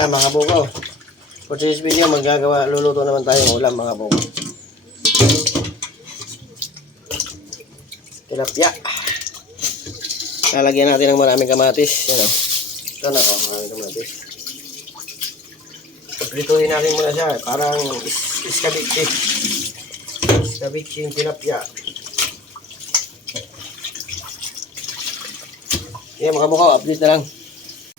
Yan mga buko. For today's video, luluto naman tayong ulam mga buko. Tilapia. Lalagyan natin ng maraming kamatis. Yan o. Ito na o, maraming kamatis. Prituhin natin muna siya. Parang iskabitsi. Iskabitsi yung tilapia. Yan mga buko, update na lang.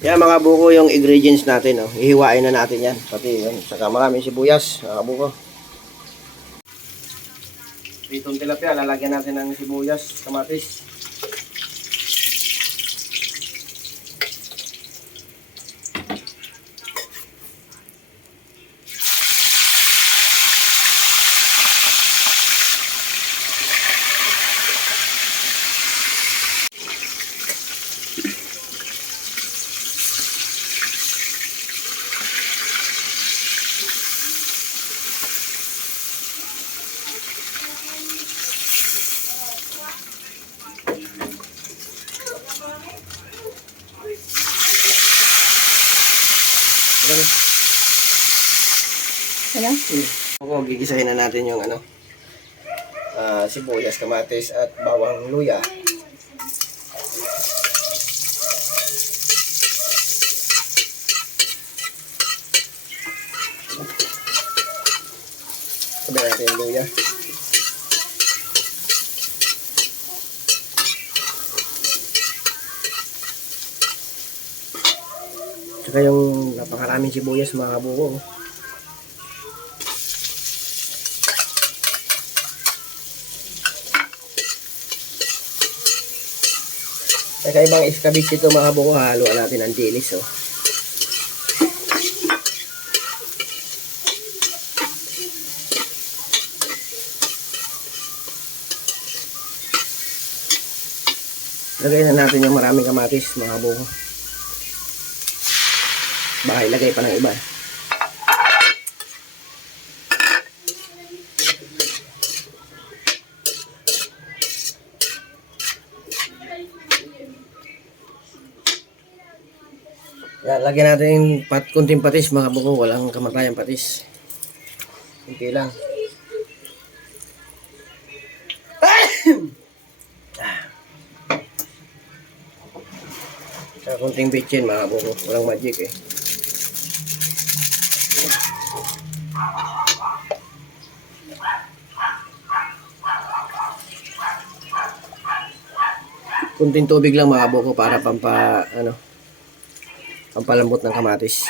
Yan mga buko yung ingredients natin. Oh. Ihiwain na natin yan. Pati yan. Saka maraming sibuyas. Mga buko. Pritong tilapia. Lalagyan natin ng sibuyas, kamatis. Ano? Kung gigisahin na natin yung sibuyas, kamatis at bawang luya. Sabay natin yung luya. Saka yung napakaraming sibuyas mga buko. Saka ibang iskabitsi ito mga buko, haluan natin ang dilis. Oh. Lagay na natin yung maraming kamatis mga buko. Baka ilagay pa ng iba. Yan, lagyan natin yung kunting patis mga buko. Walang kamatayang patis. Kunti lang. Saka kunting bitchin mga buko. Walang magic eh. Kunting tubig lang mga buko para pampalambot ng kamatis.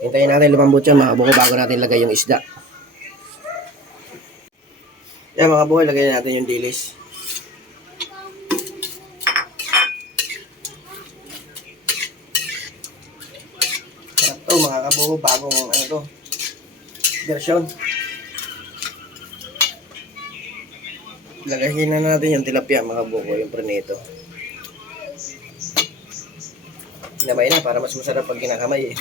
Hintayin natin lumambot yan mga buko bago natin lagay yung isda. Yan mga buko, lagay natin yung dilis. Ito mga kabuko, bagong version. Lagayin na natin yung tilapia mga kabuko, yung prenito. Kinamay na para mas masarap pag kinakamay eh.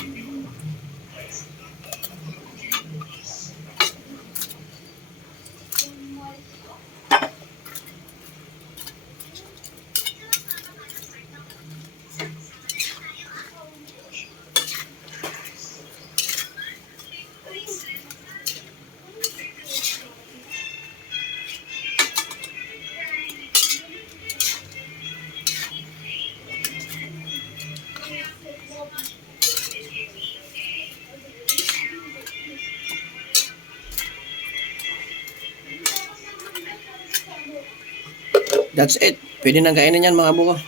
That's it. Pwede nang kainin yan mga buko.